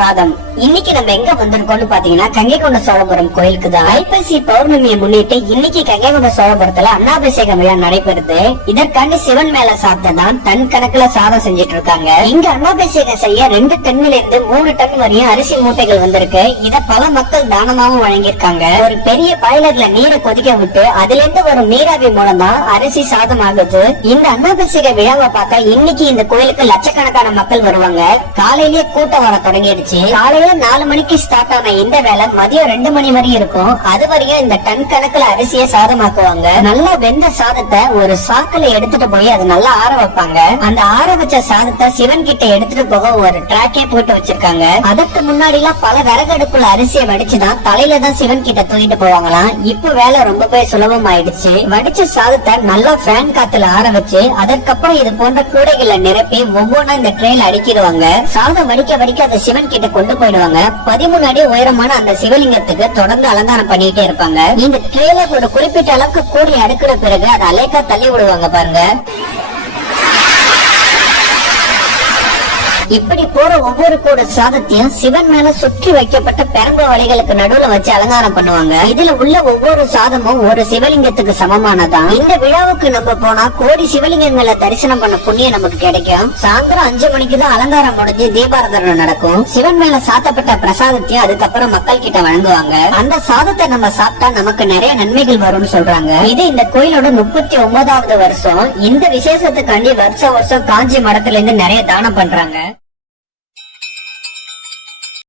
சாதம். இன்னைக்கு நம்ம எங்க வந்திருக்கோம்னு பாத்தீங்கன்னா கங்கை கொண்ட சோழபுரம் கோயிலுக்கு தான் ஐப்பசி பௌர்ணமியை முன்னிட்டு இன்னைக்கு கங்கை கொண்ட சோழபுரத்துல அண்ணாபிஷேக விழா நடைபெறுது. இதற்காண்டி சிவன் மேல சாப்பிட்டதான் டன் கணக்குல சாதம் செஞ்சிட்டு இருக்காங்க. இங்க அன்னாபிஷேகம் செய்ய ரெண்டு டன்ல இருந்து மூணு டன் வரையும் அரிசி மூட்டைகள் வந்திருக்கு. இத பல மக்கள் தானமாவும் வழங்கியிருக்காங்க. ஒரு பெரிய பாய்லர்ல நீரை கொதிக்க விட்டு அதுல இருந்து வரும் நீராவி மூலம் தான் அரிசி சாதம் ஆகுது இந்த அன்னாபிஷேக விழாவை பார்க்க இன்னைக்கு இந்த கோயிலுக்கு லட்சக்கணக்கான மக்கள் வருவாங்க. காலையிலேயே கூட்டம் வர தொடங்கிடுச்சு. காலையில நாலு மணிக்கு ஸ்டார்ட் ஆன இந்த வேலை மதியம் ரெண்டு மணி வரையும் இருக்கும். அது வரையும் இந்த டன் கணக்குல அரிசியை சாதமாக்குவாங்க. நல்லா வெந்த சாதத்தை ஒரு சாக்குல எடுத்துட்டு போய் அது நல்லா ஆற வைப்பாங்க. அந்த ஆற வச்ச சாதத்தை சிவன் கிட்ட எடுத்துட்டு போக ஒரு ட்ராக்கே போட்டு வச்சிருக்காங்க. அதற்கு முன்னாடி எல்லாம் பல விறகடுப்புல அரிசியை வடிச்சுதான் தலையில தான் சிவன் கிட்ட தூக்கிட்டு போவாங்களாம். இப்ப வேலை ரொம்பவே சுலபமாயிடுச்சு வடிச்ச சாதத்தை நல்லா ஃபேன் காத்துல ஆற வச்சு அதற்கப்புறம் இது போன்ற கூடைகளை நிரப்பி ஒவ்வொன்னா இந்த ட்ரெயில் அடிக்கிடுவாங்க. சாதம் வடிக்க வடிக்க அதை சிவன் கிட்ட கொண்டு போயிடுவாங்க. பதிமூணு அடி உயரமான அந்த சிவலிங்கத்துக்கு தொடர்ந்து அலங்காரம் பண்ணிட்டே இருப்பாங்க. இந்த ட்ரெயிலர் ஒரு குறிப்பிட்ட அளவுக்கு கூடி அடுக்கின பிறகு அதை அலேக்கா தள்ளி விடுவாங்க பாருங்க. இப்படி போற ஒவ்வொரு கூட சாதத்தையும் சிவன் மேல சுற்றி வைக்கப்பட்ட பெரம்பு வலைகளுக்கு நடுவுல வச்சு அலங்காரம் பண்ணுவாங்க. இதுல உள்ள ஒவ்வொரு சாதமும் ஒரு சிவலிங்கத்துக்கு சமமானதான். இந்த விழாவுக்கு நம்ம போனா கோடி சிவலிங்கங்களை தரிசனம் பண்ண புண்ணியம் நமக்கு கிடைக்கும். சாயந்தரம் அஞ்சு மணிக்கு தான் அலங்காரம் முடிஞ்சு தீபாரதனை நடக்கும். சிவன் மேல சாத்தப்பட்ட பிரசாதத்தையும் அதுக்கப்புறம் மக்கள் கிட்ட வழங்குவாங்க. அந்த சாதத்தை நம்ம சாப்பிட்டா நமக்கு நிறைய நன்மைகள் வரும்னு சொல்றாங்க. இது இந்த கோயிலோட முப்பத்தி ஒன்பதாவது வருஷம். இந்த விசேஷத்துக்காண்டி வருஷம் வருஷம் காஞ்சி மடத்துல இருந்து நிறைய தானம் பண்றாங்க.